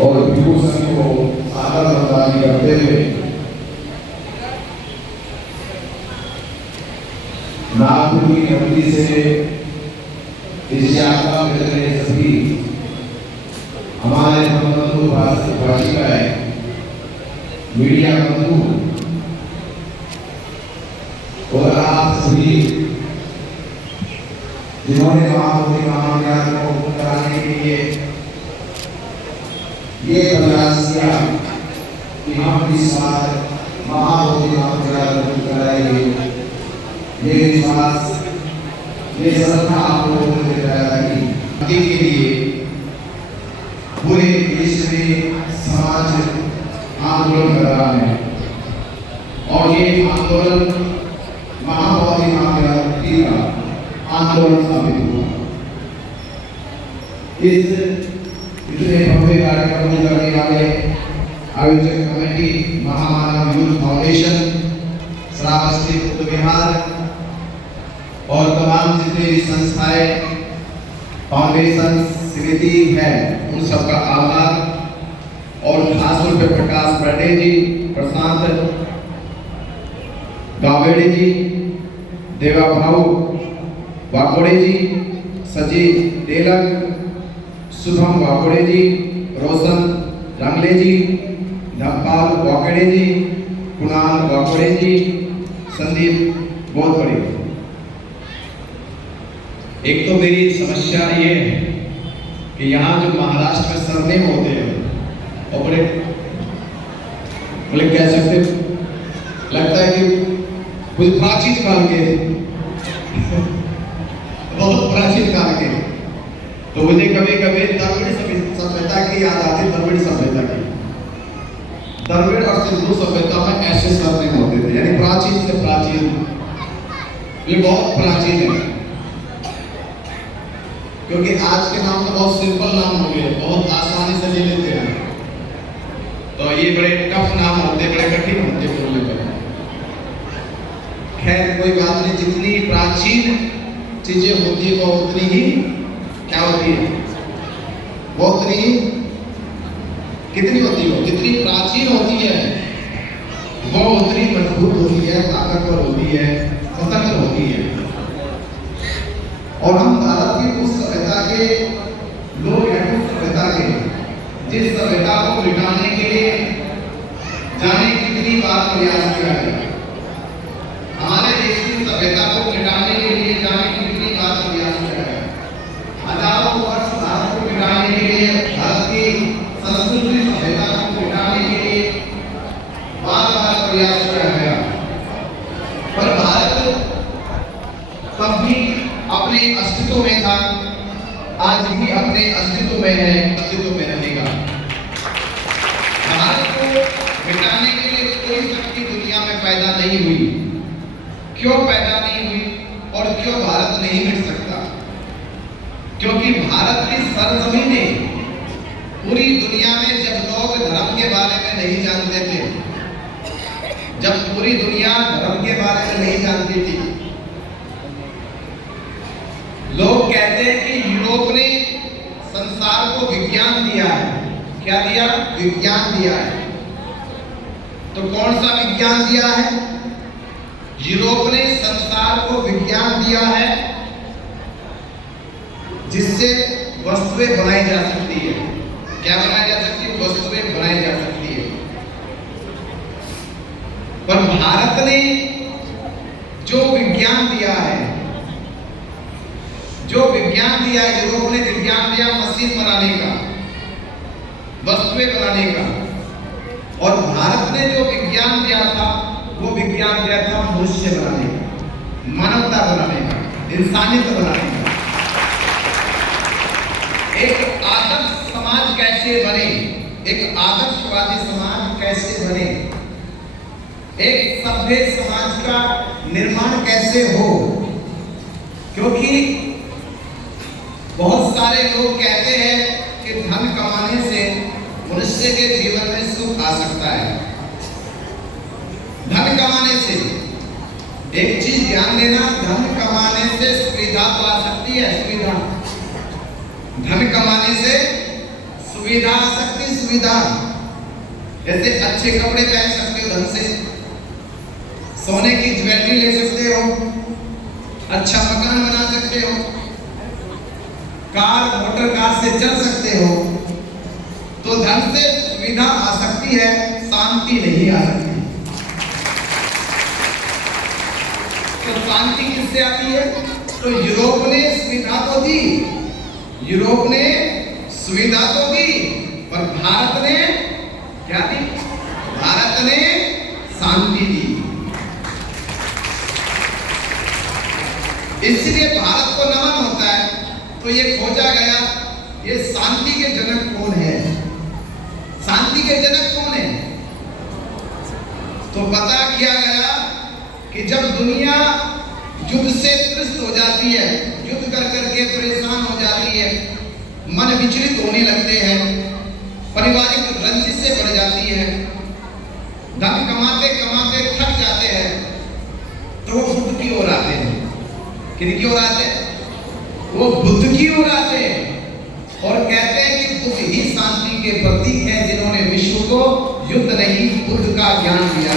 और विभूषण को सादर बंदानी करते हुए नागपुर की धरती से इस यात्रा में चले सभी हमारे बंधु भाषिकाएं, मीडिया बंधु और आप सभी जिन्होंने महाबोधि महाज्ञान को कराने के लिए ये प्रयास किया कि हम इस बार महाबोधि महाज्ञान को कराएंगे। ये विश्वास, ये श्रद्धा आप लोगों ने दिखाया कि के लिए पूरे देश में समाज आंदोलन कर रहा है और ये आंदोलन महाबोधि महाज्ञान का आंदोलन साबित हुआ। इस इतने भव्य कार्यक्रम को करने वाले आयोजक कमेटी महामानव यूथ फाउंडेशन, श्रावस्ती उत्तर बिहार और तमाम जितने भी संस्थाएं, फाउंडेशन, समिति है, उन सबका आभार। और खास तौर पर प्रकाश बर्डे जी, प्रशांत गावेड़ी जी, देवा भाऊ वाकोड़े जी, सजी तेलक, शुभम वाकोड़े जी, रोशन रंगले जी, धमपाल वाकोड़े जी, कुणाल वाकोड़े जी, संदीप बहुत बड़ी। एक तो मेरी समस्या ये है कि यहाँ जो महाराष्ट्र में सरनेम होते हैं और बड़े कह सकते, लगता है कि कोई प्राचीन काल के बहुत प्राचीन काल के, तो मुझे कभी कभी द्रविड़ सभ्यता की याद आती। द्रविड़ सभ्यता की, द्रविड़ और सिंधु सभ्यता में ऐसे सरनेम होते थे, यानी प्राचीन से प्राचीन, ये बहुत प्राचीन है। क्योंकि आज के नाम तो बहुत सिंपल नाम हो गए, बहुत आसानी से ले लेते हैं, तो ये बड़े टफ नाम होते, बड़े कठिन होते बोलने पर। खैर कोई बात नहीं, जितनी प्राचीन चीजें होती है वो उतनी ही क्या होती है, वो उतनी कितनी होती है, जितनी प्राचीन होती है वो उतनी मजबूत होती है, ताकतवर होती है, सशक्त होती है। और हम भारत की उस सभ्यता के लोग हैं, उस सभ्यता के जिस सभ्यता को मिटाने के लिए जाने कितनी बार प्रयास किया है। हमारे देश की सभ्यता को मिटाने के लिए जाने कितनी बार प्रयास किया है। हजारों वर्ष भारत को मिटाने के लिए, भारत की संस्कृति सभ्यता को मिटाने के लिए बार बार प्रयास किया गया, पर भारत तब भी अपने अस्तित्व में था, आज भी अपने अस्तित्व में है, अस्तित्व में रहेगा। भारत को मिटाने के लिए कोई शक्ति दुनिया में पैदा नहीं हुई। क्यों पैदा नहीं हुई और क्यों भारत नहीं मिट सकता? क्योंकि भारत की सरजमीनें पूरी दुनिया में, जब लोग धर्म के बारे में नहीं जानते थे, जब पूरी दुनिया धर्म के बारे में नहीं जानती थी, लोग कहते हैं कि यूरोप ने संसार को विज्ञान दिया है। क्या दिया? विज्ञान दिया है। तो कौन सा विज्ञान दिया है? यूरोप ने संसार को विज्ञान दिया है जिससे वस्तुएं बनाई जा सकती है। क्या बनाई जा सकती है? वस्तुएं बनाई जा सकती है। पर भारत ने जो विज्ञान दिया है, जो विज्ञान दिया, यूरोप ने विज्ञान दिया मशीन बनाने का, वस्तुएं बनाने का, और भारत ने जो विज्ञान दिया था वो विज्ञान दिया था मनुष्य बनाने का, मानवता बनाने का, इंसानियत बनाने का। एक आदर्श समाज कैसे बने, एक आदर्शवादी समाज कैसे बने, एक सभ्य समाज का निर्माण कैसे हो। क्योंकि बहुत सारे लोग कहते हैं कि धन कमाने से मनुष्य के जीवन में सुख आ सकता है। धन कमाने से, एक चीज ध्यान देना, धन कमाने से सुविधा तो आ सकती है, सुविधा। धन कमाने से सुविधा आ सकती है, सुविधा, जैसे अच्छे कपड़े पहन सकते हो ढंग से, सोने की ज्वेलरी ले सकते हो, अच्छा मकान बना सकते हो, कार मोटर कार से चल सकते हो, तो धन से सुविधा आ सकती है, शांति नहीं आ सकती। तो शांति किससे आती है? तो यूरोप ने सुविधा तो दी, यूरोप ने सुविधा तो दी, पर भारत ने क्या दी? भारत ने शांति दी। इसलिए भारत को नमन होता है। तो ये खोजा गया, ये शांति के जनक कौन है? शांति के जनक कौन है? तो पता किया गया कि जब दुनिया युद्ध से त्रस्त हो जाती है, युद्ध कर करके परेशान हो जाती है, मन विचलित होने लगते हैं, पारिवारिक रंजिश से बढ़ जाती है, धन कमाते कमाते थक जाते हैं, तो वो बुद्ध की ओर आते हैं। किन की ओर आते हैं? वो बुद्ध की ओर आते हैं और कहते हैं कि बुद्ध ही शांति के प्रतीक हैं, जिन्होंने विश्व को युद्ध नहीं बुद्ध का ज्ञान दिया।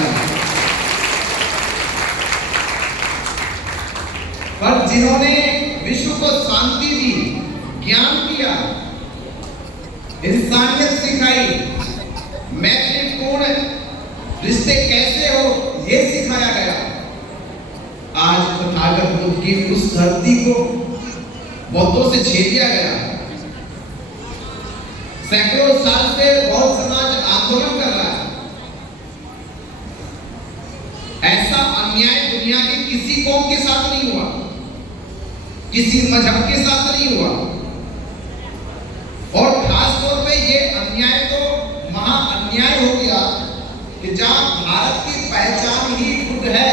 पर जिन्होंने विश्व को शांति दी, ज्ञान दिया, इंसानियत सिखाई, मैत्रीपूर्ण रिश्ते कैसे हो ये सिखाया गया, आज तथागत बुद्ध की उस धरती को बौद्धों से छेड़ दिया गया। सैकड़ों साल से बौद्ध समाज आंदोलन कर रहा है। ऐसा अन्याय दुनिया के किसी कौम के साथ नहीं हुआ, किसी मजहब के साथ नहीं हुआ, और खास तौर पे ये अन्याय तो महा अन्याय हो गया कि जहां भारत की पहचान ही बुद्ध है,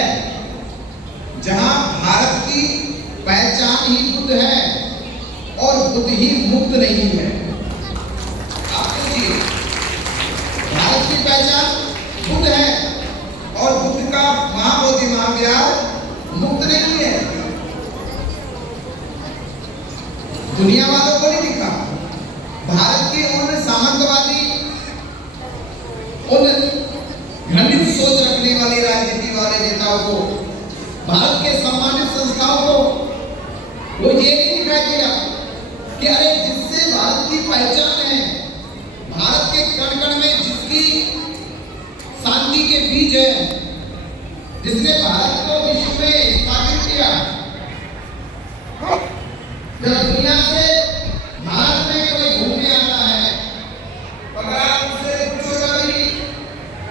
जहां भारत की पहचान ही बुद्ध है और बुद्ध ही मुक्त नहीं है। आप सोचिए, भारत की पहचान बुद्ध है और बुद्ध का महाबोधि महाविहार मुक्त नहीं है। दुनिया वालों को नहीं दिखा। भारत के उन सामंतवादी, उन घृणित सोच रखने वाले राजनीति वाले नेताओं को, भारत के सम्मानित संस्थाओं को वो ये नहीं दिखाई दिया कि अरे जिससे भारत की पहचान है, भारत के कण कण में जिसकी शांति के बीज है, जिसने भारत को विश्व में स्थापित किया, जब दुनिया से भारत में कोई घूमने आता है, अगर आप उससे पूछोगे भी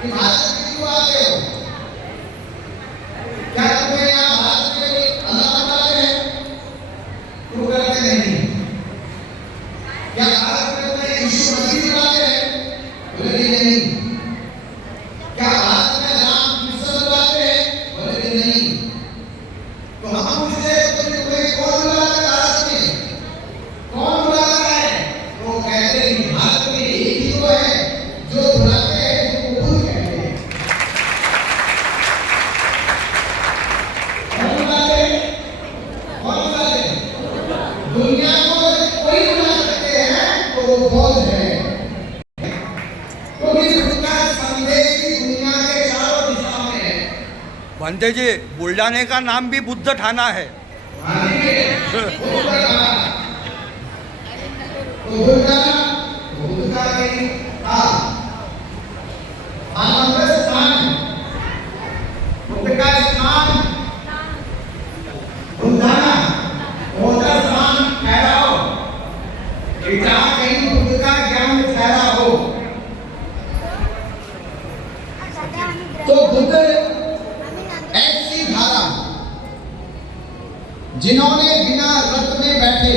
कि भारत में क्यों आते हो, क्या तुम्हें यहाँ भारत में अल्लाह बताते हैं? तो कहते नहीं। क्या भारत में तुम्हें यीशु मसीह बताते हैं? बोले नहीं। क्या भारत में राम कृष्ण बताते हैं? बोले नहीं। तो हम पूछते हैं तो तुम्हें कौन बुलाता है भारत में? कौन बुलाता है? तो कहते हैं भारत में एक ही तो है जो बुलाते हैं, जो बुद्ध कहते हैं। कौन बुलाते हैं? कौन बुलाते हैं? दुनिया को कोई बुला सकते हैं तो वो बौद्ध है। क्योंकि उसका संदेश की दुनिया के चारों दिशाओं में है। भंते जी, बुलढाणे का नाम भी बुद्ध ठाना है। तो बुद्ध ऐसी धारा, जिन्होंने बिना रथ में बैठे,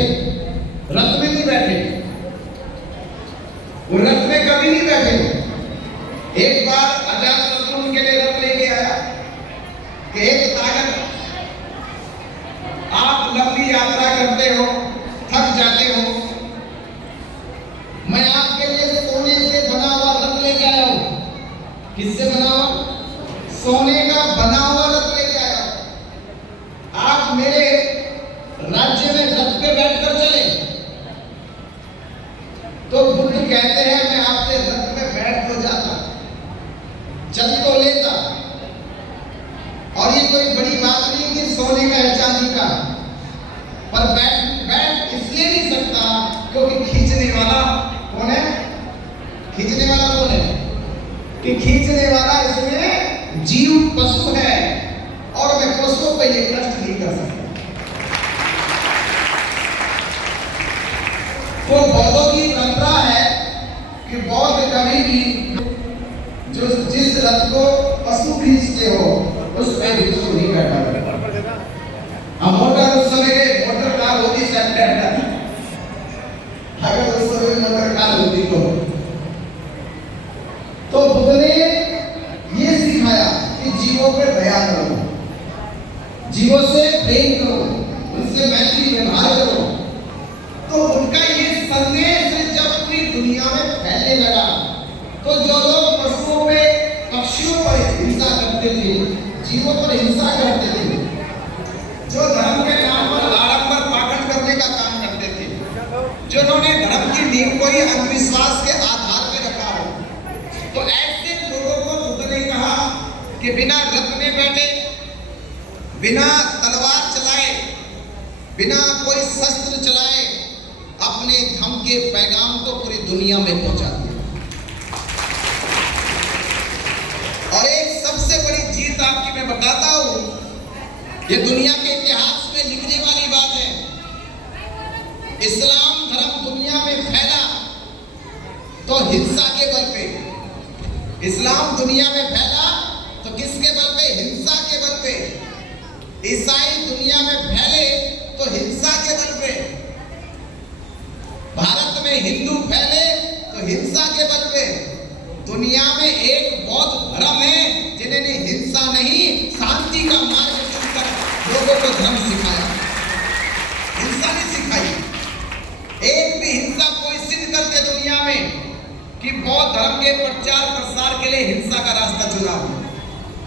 रथ में नहीं बैठे, वो रथ में कभी नहीं बैठे। एक बार अजातशत्रु उनके लिए रथ लेके आया कि एक ताकत, आप लंबी यात्रा करते हो, थक जाते हो, मैं आपके लिए सोने से बना हुआ रथ लेके आया हूं। किससे बना हुआ? सोने का बना हुआ रथ लेके आया हूं। आप मेरे राज्य में रथ पे बैठकर चले। तो बुद्ध कहते हैं मैं आपसे रथ जल को लेता, और ये कोई बड़ी बात नहीं कि सोने का है चांदी का, पर बैठ इसलिए नहीं सकता क्योंकि खींचने वाला कौन है? खींचने वाला कौन है? कि खींचने वाला इसमें जीव पशु है, और मैं पशुओं को ये कष्ट नहीं कर सकता। तो बौद्धों की परंपरा है कि बौद्ध कभी भी जो जिस रथ को पशु खींचते हो उसमें भिक्षु नहीं बैठा। हम मोटर उस समय के मोटर कार होती सेप्टेम्बर, अगर उस समय मोटर कार होती तो बुद्ध ने ये सिखाया कि जीवों पर दया करो, जीवों से प्रेम करो, उनसे मैत्री व्यवहार करो। तो उनका ये संदेश जब पूरी दुनिया में फैलने लगा तो जो लोग पशुओं पे, पक्षियों पर हिंसा करते थे, जीवों पर हिंसा करते थे, जो धर्म के नाम पर आडंबर पाखंड करने का काम करते थे, जिन्होंने धर्म की नींव को ही अंधविश्वास के आधार पर रखा हो, तो ऐसे लोगों को बुद्ध ने कहा कि बिना रथ में बैठे, बिना तलवार चलाए, बिना कोई शस्त्र चलाए अपने धर्म के पैगाम को पूरी दुनिया में पहुंचा दिया। और एक सबसे बड़ी जीत आपकी मैं बताता हूं, ये दुनिया के इतिहास में लिखने वाली बात है। इस्लाम धर्म दुनिया में फैला तो हिंसा के बल पे। इस्लाम दुनिया में फैला तो किसके बल पे? हिंसा के बल पे। ईसाई दुनिया में फैले तो हिंसा के बल पे। भारत में हिंदू फैले तो हिंसा के बल पे। दुनिया में एक बौद्ध धर्म है जिन्होंने हिंसा नहीं, शांति का मार्ग चुनकर लोगों को धर्म सिखाया, हिंसा नहीं सिखाई। एक भी हिंसा कोई सिद्ध कर दे दुनिया में कि बौद्ध धर्म के प्रचार प्रसार के लिए हिंसा का रास्ता चुनाव,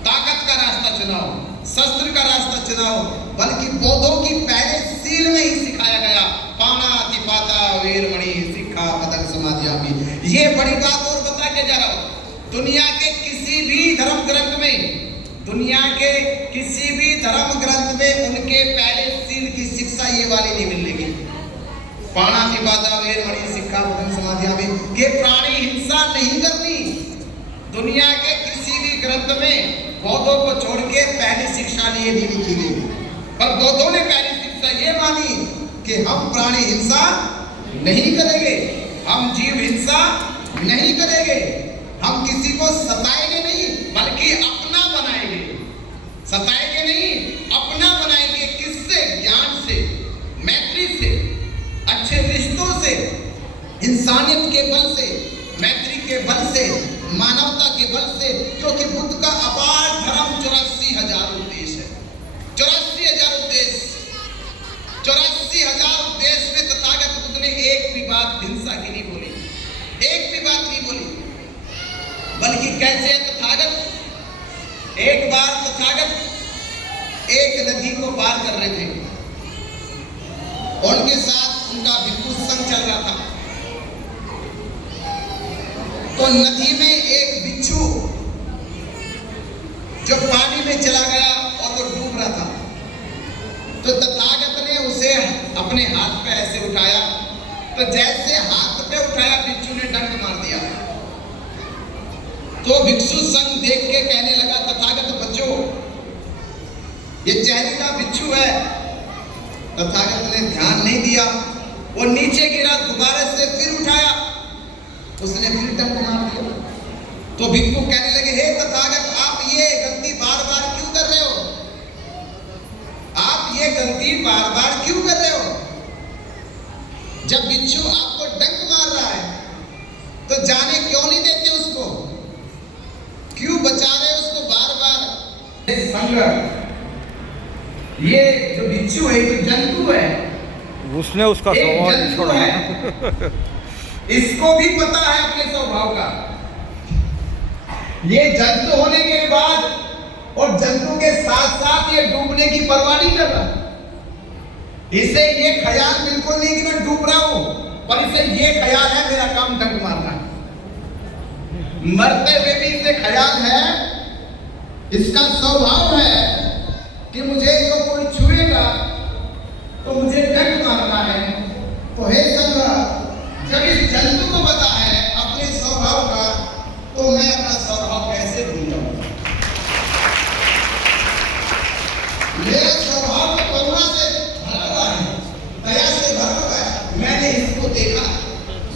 ताकत का रास्ता चुनाव, शस्त्र का रास्ता चुनाव, बल्कि बौद्धों की पहले सील में ही सिखाया गया पाणातिपाता वीरमणि शिक्षा पदक समाधियामि। ये बड़ी बात और बता के जा रहा हूं, दुनिया के किसी भी धर्म ग्रंथ में, दुनिया के किसी भी धर्म ग्रंथ में उनके पहले सील की शिक्षा ये वाली नहीं मिलेगी, पाणातिपाता वीरमणि शिक्षा पदक समाधियामि, कि प्राणी हिंसा नहीं करनी। दुनिया के किसी भी ग्रंथ में बौद्धों को छोड़ के पहली शिक्षा लिए नहीं लिखी गई, पर बौद्धों ने पहली शिक्षा ये मानी कि हम प्राणी हिंसा नहीं करेंगे, हम जीव हिंसा नहीं करेंगे, हम किसी को सताएंगे नहीं बल्कि अपना बनाएंगे। सताएंगे नहीं, अपना बनाएंगे। किससे? ज्ञान से, मैत्री से, अच्छे रिश्तों से, इंसानियत के बल से, मैत्री के बल से, मानवता के बल से। क्योंकि बुद्ध का अपार धर्म 84,000 उद्देश्य है। 84,000 उद्देश्य, 84,000 उद्देश्य में तथागत बुद्ध ने एक भी बात हिंसा की नहीं बोली, एक भी बात नहीं बोली। बल्कि कैसे है तथागत? एक बार तथागत एक नदी को पार कर रहे थे, उनके साथ उनका भिक्षु संघ चल रहा था। तो नदी में एक बिच्छू जो पानी में चला गया और वो डूब रहा था, तो तथागत ने उसे अपने हाथ पे ऐसे उठाया, तो जैसे हाथ पे उठाया बिच्छू ने डंक मार दिया। तो भिक्षु संघ देख के कहने लगा, तथागत बच्चो, ये जहरीला बिच्छू है। तथागत ने ध्यान नहीं दिया, वो नीचे गिरा, दोबारा से फिर उठाया, उसने फिर डंक मार दिया। तो भिक्षु कहने लगे, हे तथागत, आप ये गलती बार बार क्यों कर रहे हो? आप ये गलती बार बार क्यों कर रहे हो? जब बिच्छू आपको डंक मार रहा है तो जाने क्यों नहीं देते उसको? क्यों बचा रहे उसको बार बार? संघ, ये जो बिच्छू है, ये जंतु है, उसने उसका स्वभाव छोड़ा। इसको भी पता है अपने स्वभाव का। ये जंतु होने के बाद और जंतु के साथ साथ ये डूबने की परवाह नहीं कर रहा। इसे ये ख्याल बिल्कुल नहीं कि मैं डूब रहा हूं, पर इसे ये ख्याल है मेरा काम डंक मारना। मरते हुए भी इसे ख्याल है, इसका स्वभाव है कि मुझे जो कोई छुएगा तो मुझे डंक मारना है। तो हे संघ, जब इस जंतु को पता है अपने स्वभाव का, तो मैं अपना स्वभाव कैसे भूल जाऊंगा? मेरा स्वभाव तो करुणा से भरा हुआ है, दया से भरा हुआ है। मैंने इसको देखा,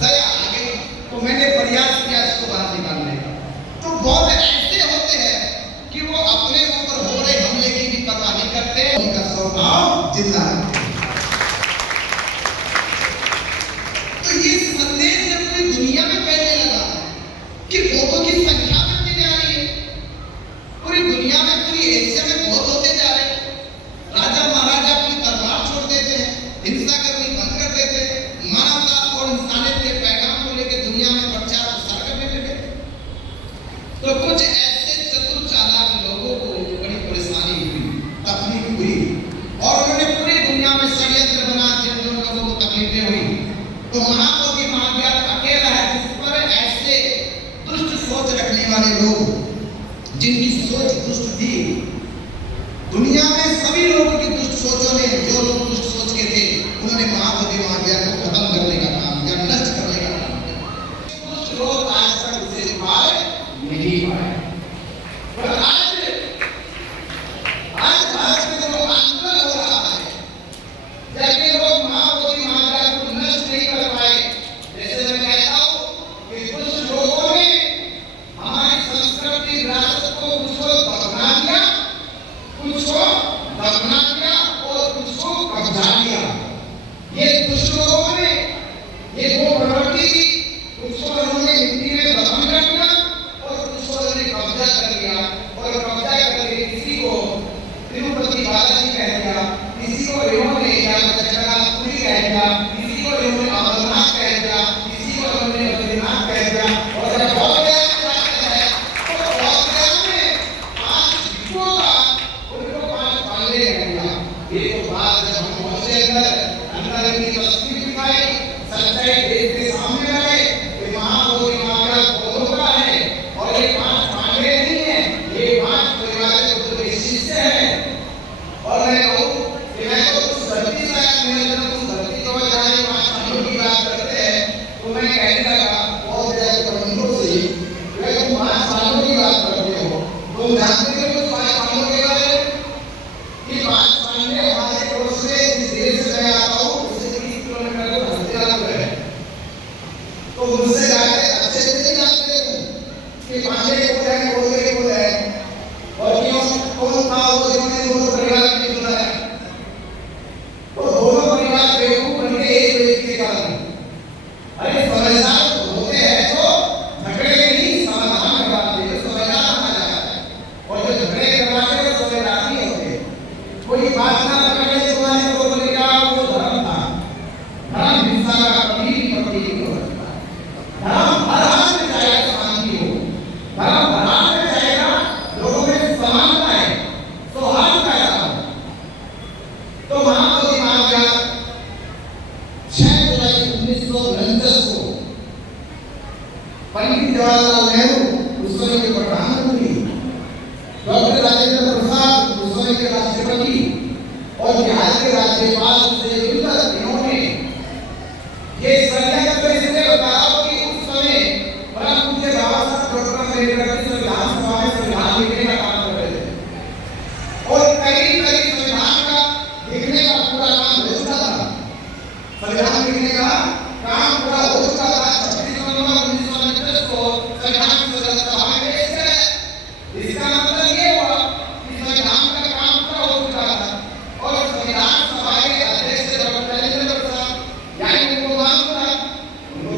दया आ गई, तो मैंने प्रयास किया इसको बाहर निकालने का। तो बहुत ऐसे होते हैं कि वो अपने ऊपर हो रहे हमले की भी परवाह नहीं करते, उनका स्वभाव जिंदा है। तो ये संदेश जब पूरी दुनिया में फैलने लगा कि भूतों की संख्या बढ़ती जा रही है, पूरी दुनिया में, पूरी एशिया में बहुत होते जा रहे हैं, राजा महाराजा अपनी तलवार छोड़ देते हैं, हिंसा करनी बंद कर देते हैं, मानवता और इंसानियत के पैगाम को लेकर दुनिया में प्रचार प्रसार करने लगे। तो कुछ ऐसे चतुर चालाक लोगों को बड़ी परेशानी हुई, तकलीफ हुई, और उन्होंने पूरी दुनिया में षड्यंत्र बना जिन लोगों को तकलीफें हुई। तो महाबोधि महाज्ञान अकेला है जिस पर ऐसे दुष्ट सोच रखने वाले लोग, जिनकी सोच दुष्ट थी, दुनिया में सभी लोगों की दुष्ट सोचों ने, जो लोग दुष्ट सोच के थे, उन्होंने महाबोधि महाज्ञान को खत्म करने का काम किया, नष्ट करने का काम किया। कुछ लोग आज तक उसे पाए नहीं पाए। पर आज भारत में जो आंदोलन हो रहा है, जब ये लोग महाबोधि महाज्ञान को नष्ट नहीं कर पाए, जैसे मैं कहता हूँ कि कुछ लोगों ने हमारी संस्कृति विरासत को कुछ को दफना दिया, कुछ को दफना दिया और कुछ को कब्जा लिया। ये कुछ लोगों ने ये दो प्रवृत्ति थी, कुछ को उन्होंने हिंदी में दफन कर दिया और कुछ को उन्होंने कब्जा कर लिया, और कब्जा करके किसी को तिरुपति बालाजी कह दिया, किसी को इन्होंने जगन्नाथपुरी कह दिया, किसी को इन्होंने अमरनाथ कह दिया, किसी को इन्होंने बद्रीनाथ कह दिया। और जब बहुत गया है तो बहुत गया में 5 विश्वों का उनको 5 पांडे कह दिया। ये तो बात जब हम पहुंचे अंदर की तस्वीर दिखाई, सच्चाई देश के सामने आए कि महाबोधि महाज्ञान कौन का है, और ये 5 पांडे नहीं है, ये 5 परिवार के शिष्य है। और मैं कहूँ कि मैं तो उस धरती से आया, मैं जब उस धरती को जाने 5 पांडवों की बात करते हैं, तो मैं कहने लगा बहुत ज्यादा कमजोर से, मैं तुम 5 पांडवों की बात करते हो, तुम जानते हो कुछ 5 पांडवों के बारे में? कि 5 पांडे हमारे पड़ोस में जिस देश से मैं आता हूँ उससे 30 किलोमीटर दूर हस्तिनापुर है। तो मुझसे जाके अच्छे से नहीं जानते कि पांडे कौन है, कौन है, और क्यों कौन था वो जिन्होंने दोनों परिवार को चुना है। तो दोनों परिवार बेवकूफ बन के एक व्यक्ति के कारण, अरे समझदार होते हैं तो झगड़े के नहीं समाधान करवाते हैं, समझदार माना जाता है। और जो झगड़े करवाते हैं वो समझदार नहीं होते। कोई बात ना पकड़े तुम्हारे को बोलेगा वो धर्म था, धर्म हिंसा का कभी भी प्रतीक नहीं हो सकता। धर्म हर हाल में चाहेगा शांति हो, धर्म हर हाल में चाहेगा लोगों में समानता है, सौहार्द पैदा हो। तो महाबोधि महाज्ञान 6 जुलाई 1949 को पंडित जवाहरलाल नेहरू उस समय के प्रधानमंत्री, डॉक्टर राजेंद्र प्रसाद उस समय के राष्ट्रपति और बिहार के राज्यपाल से मिलकर इन्होंने ये षड्यंत्र इसलिए बताया कि उस समय परम पूज्य बाबा साहब डॉक्टर अम्बेडकर की संविधान सभा में संविधान लिखने का काम कर रहे थे, और करीब संविधान का लिखने का पूरा काम हो चुका था। संविधान लिखने का काम पूरा हो चुका था। 26 नवंबर 1949 को संविधान सभा में पेश किया। इसका मतलब ये हुआ कि संविधान का काम पूरा हो चुका था, और संविधान सभा के अध्यक्ष डॉक्टर राजेंद्र प्रसाद, यानी उनको मालूम था, उनको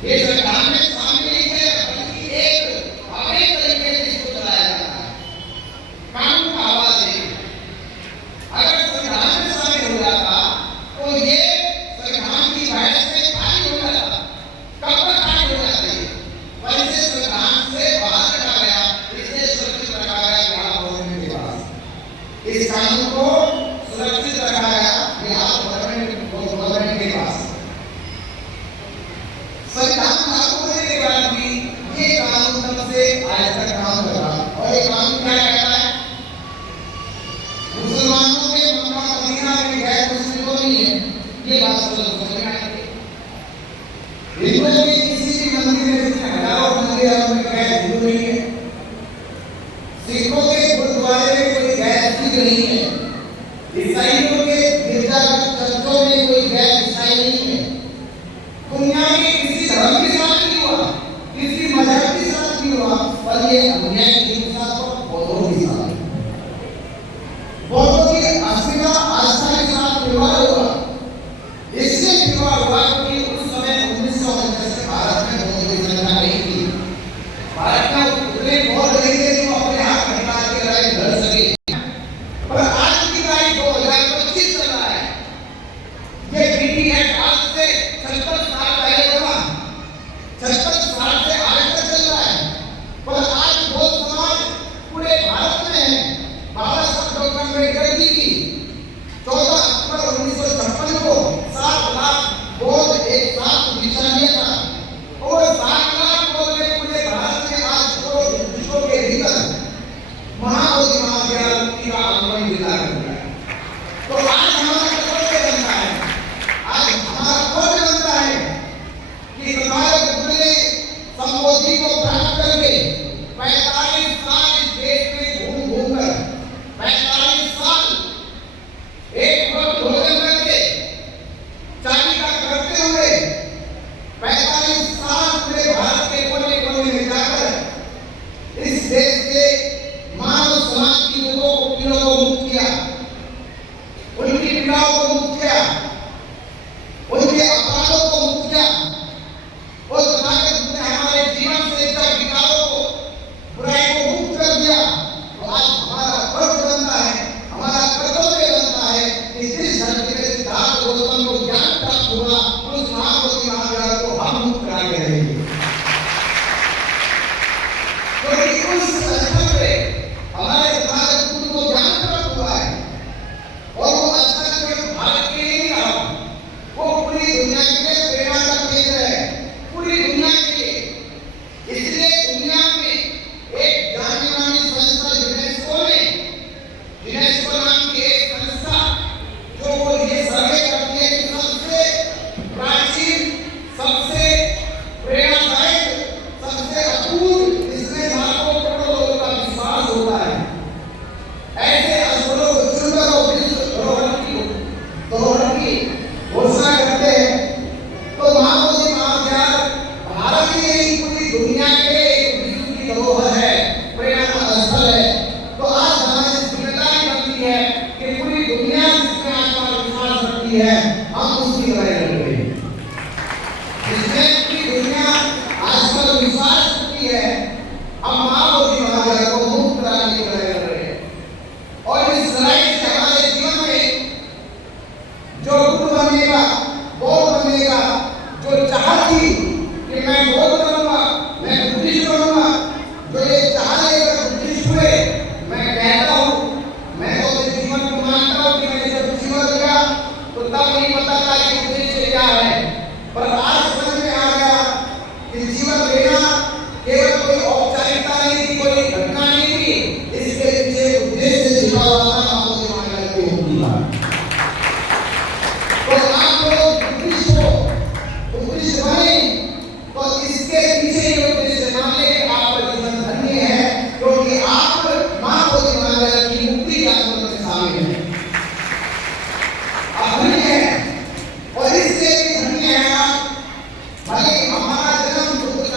ये संविधान में शामिल नहीं है, बल्कि एक हमारे तरीके से इसको चलाया जाता है। कानून का आवाज है। अगर संविधान में शामिल हो जाता तो ये संविधान की बहस से खाली हो जाता। कब तक खाली हो जाती? पर इसे संविधान से बाहर रखा गया, इसे सुरक्षित रखा गया बिहार गवर्नमेंट के पास। इस कानून को सुरक्षित रखा गया बिहार गवर्नमेंट के पास। संविधान लागू होने के बाद भी ये कानून तब से आज तक काम कर रहा है। और ये कानून क्या कहता है? मुसलमानों के मक्का मदीना में गैर मुस्लिमों नहीं है, ये बात समझ में आएगी। हिंदुओं के किसी भी मंदिर में जितने हजारों मंदिर हैं उनमें गैर हिंदू नहीं है। सिखों के गुरुद्वारे में कोई गैर सिख नहीं है। ईसाइयों के गिरजाघर चर्चों में कोई गैर ईसाई नहीं है। दुनिया के किसी धर्म के साथ नहीं हुआ, किसी मजहब के साथ नहीं हुआ, पर ये अन्याय के साथ और बौद्धों के साथ। बौद्धों की अस्मिता आस्था के साथ विवाद हुआ। इसलिए विवाद हुआ कि उस समय 1949 में भारत में बौद्धों की संख्या नहीं थी। भारत में उतने बौद्ध नहीं थे जो अपने हाथ हथियार के लड़ाई लड़ सके। पर आज की तारीख 2025 चल रहा है। ये बीटी एक्ट आज से 56 साल पहले हुआ, 56 साल से आज तक चल रहा है। पर आज बौद्ध समाज पूरे भारत में है। बाबा साहब डॉक्टर अम्बेडकर जी की 14 अक्टूबर 1956 को 7 लाख बौद्ध एक साथ दिशा लिया था। और 7 लाख बौद्ध ने पूरे भारत में आज को विश्व के भीतर महाबोधि महाविद्यालय का आंदोलन दिला रहा है। तो आज हमारा कर्तव्य बनता है, आज हमारा फर्ज बनता है कि विनायक बुद्ध ने संबोधि को प्राप्त करके 45 साल इस देश में घूम घूम कर 45 साल एक वक्त भोजन करके चाली का करते हुए 45 साल पूरे भारत के कोने कोने में जाकर इस देश के मानव समाज की लोगों को पीड़ों को मुक्त किया, उनकी पीड़ाओं को मुक्त किया, उनके अपराधों को मुक्त किया। और तथागत बुद्ध ने हमारे जीवन से जब विकारों को बुराई को मुक्त कर दिया, तो आज हमारा फर्ज बनता है, हमारा कर्तव्य बनता है कि जिस धरती में सिद्धार्थ गौतम को ज्ञान प्राप्त हुआ उस महाबोधि महाविद्यालय को हम मुक्त करा के रहेंगे। क्योंकि उस स्थल पे हमारे तथागत बुद्ध को ज्ञान प्राप्त हुआ है और वो स्थल केवल भारत के लिए नहीं रहा, वो पूरी दुनिया के लिए प्रेरणा का केंद्र है, पूरी दुनिया के लिए। इसलिए दुनिया में एक जानी मानी संस्था यूनेस्को नाम की एक संस्था जो वो ये सर्वे करती है कि सबसे प्राचीन, सबसे प्रेरणादायक, सबसे अपूर्व इसमें लाखों करोड़ों लोगों का विश्वास होता है। ऐसे असुरों को चुनकर और विश्व धरोहर की घोषणा करते हैं। तो महाबोधि महाविद्यालय भारत की नहीं पूरी दुनिया के लिए एक विश्व की धरोहर है, प्रेरणा स्थल है। तो आज हमारी जिम्मेदारी बनती है कि पूरी दुनिया जिसमें आत्मा विश्वास रखती है हम उसकी लड़ाई लड़ रहे हैं। जिसमें पूरी दुनिया आत्मा विश्वास रखती है हम महाबोधि महाविद्यालय को मुक्त कराने की लड़ाई लड़ रहे हैं। और इस लड़ाई से हमारे जीवन में जो बुद्ध बनेगा, बौद्ध बनेगा, जो चाहत थी कि मैं बौद्ध बनूंगा, मैं बुद्धिस्ट बनूंगा, जो ये चाह लेकर बुद्धिस्ट हुए, मैं कहता हूँ, मैं तो अपने जीवन को मानता हूँ कि मैंने जब जीवन दिया तो तब नहीं पता था कि उद्देश्य क्या है। पर आज समझ में आ गया कि जीवन देना केवल कोई औपचारिकता नहीं थी, कोई घटना नहीं थी, इसके पीछे उद्देश्य छिपा हुआ था महाबोधि महाविद्यालय की मुक्ति का। तो आप लोग बुद्धिस्ट हो, बुद्धिस्ट बने, तो इसके पीछे ये उद्देश्य मान ले कि आपका जीवन धन्य है, क्योंकि आप महाबोधि महाविद्यालय की मुक्ति के आंदोलन में शामिल हैं। आप धन्य हैं और इससे भी धन्य है आप। भले हमारा जन्म बुद्ध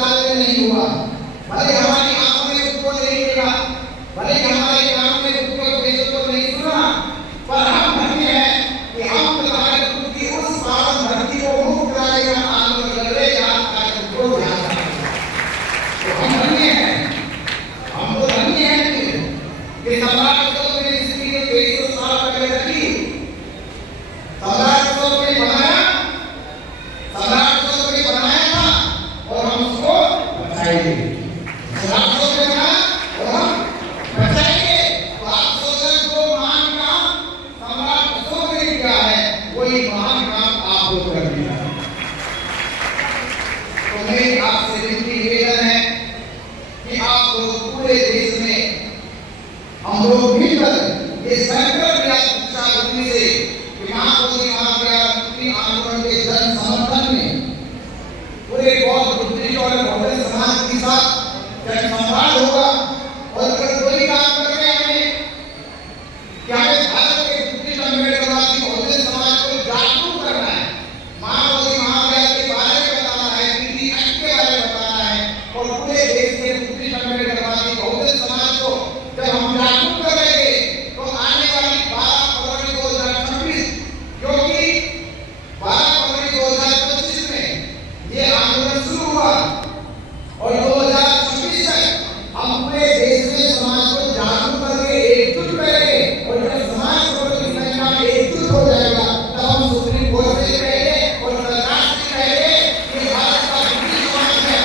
बुद्धिस्ट और बहुजन समाज के साथ जब संवाद होगा और अगर कोई काम कर रहे हैं कि हमें भारत के बुद्धिस्ट अम्बेडकरवादी बहुजन समाज को जागरूक करना है, महाबोधि महाविद्यालय के बारे में बताना है, पीटी एक्ट के बारे में बताना है और पूरे देश के बुद्धिस्ट अम्बेडकरवादी बहुजन समाज को जब हम जागरूक करेंगे तो आने वाली 12 फरवरी 2026 क्योंकि 12 फरवरी 2025 में ये आंदोलन शुरू हुआ और 2026 तक हम पूरे देश में समाज को जागरूक करके एकजुट करेंगे और जब समाज की संख्या में एकजुट हो जाएगा तब हम सुप्रीम कोर्ट से कहेंगे और सरकार से कहेंगे कि भारत का बुद्धिस्ट समाज है,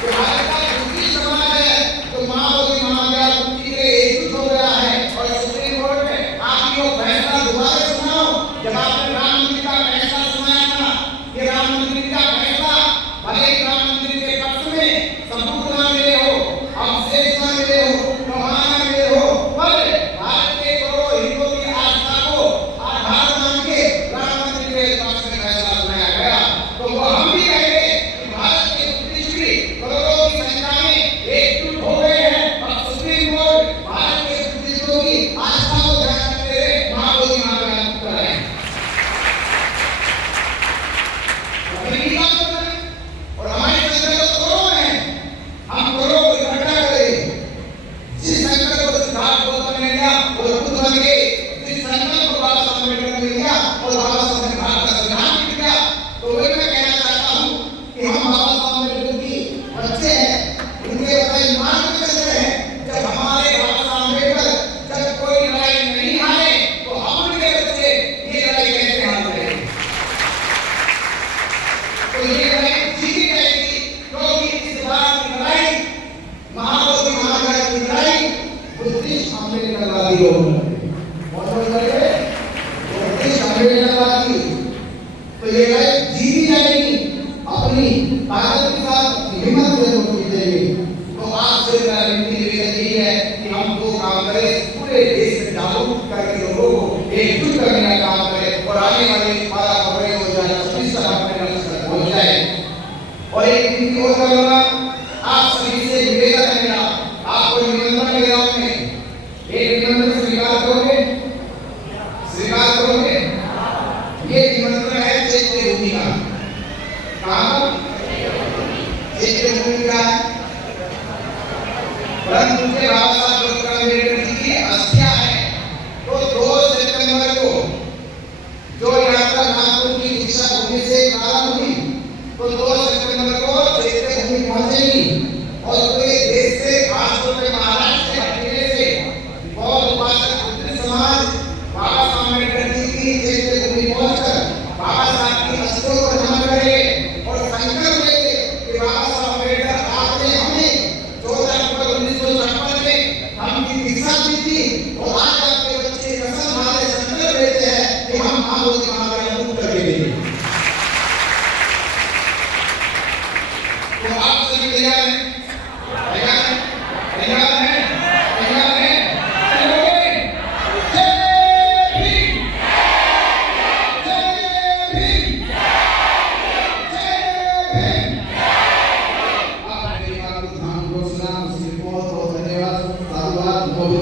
कि भारत का बुद्धिस्ट समाज है तो महाबोधि महाविद्यालय बुद्धि के एकजुट हो गया है और सुप्रीम कोर्ट में आप ये फैसला दोबारा सुनाओ। जब आपने राम मंदिर का फैसला सुनाया था कि राम मंदिर का फैसला भले ही राम मंदिर के पक्ष में सबूत ना मिले हो, अवशेष ना मिले हो, प्रमाण ना मिले हो, पर भारत के करोड़ों हिंदुओं की आस्था को आधार मान के राम मंदिर के पक्ष में फैसला सुनाया गया। तो वो हम भी कहेंगे कि भारत के बुद्धिस्ट भी करोड़ों की संख्या में एकजुट हो गए हैं और सुप्रीम कोर्ट भारत के बुद्धिस्टों की आस्था को ध्यान रखते हुए महाबोधि महाविद्यालय को कराए। और हमारी संख्या तो करोड़ों है, हम करोड़ों को इकट्ठा करें। जिस संकल्प को सिद्धार्थ गौतम ने लिया वो खुद बन गए, जिस संकल्प को बाबा साहब अम्बेडकर ने लिया और बाबा साहब ने भारत का संविधान लिख दिया। तो वही मैं कहना चाहता हूँ कि हम बाबा साहब अम्बेडकर की बच्चे हैं, उनके बताए मार्ग पे चल रहे हैं। जब हमारे बाबा साहब अम्बेडकर जब कोई लड़ाई नहीं हारे तो हम उनके बच्चे ये लड़ाई कैसे हार रहे हैं? तो ये लड़ाई जीती जाएगी क्योंकि इस बार की लड़ाई महाबोधि महाविद्यालय की लड़ाई बुद्धिस्ट अम्बेडकरवादी लोग लड़े, बुद्धिस्ट अम्बेडकरवादी। तो ये लड़ाई जीती जाएगी अपनी ताकत के साथ, हिम्मत से लोग जीतेंगे। तो आपसे मेरा विनती निवेदन यही है कि हम दो काम करें, पूरे देश में जागरूक करके लोगों को एकजुट करने का काम करें और आने वाले 12 फरवरी 2026 तक अपने लक्ष्य तक पहुंच जाए। और एक विनती और करूंगा, आप सभी से निवेदन है मेरा, आपको निमंत्रण दे रहा हूं मैं, एक निमंत्रण स्वीकार करोगे? स्वीकार करोगे? ये निमंत्रण है चैत्य भूमि का। कहां? चैत्य भूमि का परम पूज्य बाबा साहब डॉक्टर अम्बेडकर जी की अस्थियां है। तो 2 सितंबर को जो यात्रा नागपुर की दीक्षा भूमि से प्रारंभ हुई तो 2 सितंबर को चैत्य भूमि पहुंचेगी और पूरे देश से, खासतौर पर महाराष्ट्र से, हरियाणा से बौद्ध उपासक बुद्धिस्ट समाज बाबा साहब अम्बेडकर जी की चैत्य भूमि पहुंचकर बाबा साहब की अस्थियों को नमन करेंगे और संकल्प लेंगे कि बाबा साहब अम्बेडकर आपने हमें 14 अक्टूबर 1956 में हमकी दीक्षा दी थी और आज आपके बच्चे कसम खाते संकल्प लेते हैं कि हम महाबोधि महाविद्यालय मुक्त करके देंगे। तो आप सभी तैयार हैं? तैयार हैं? तैयार हैं? तैयार हैं? चलोगे? जय भीम! जय भीम! जय भीम! आप मेरी बात को ध्यानपूर्वक सुना, उसके लिए बहुत बहुत धन्यवाद, साधुवाद, बहुत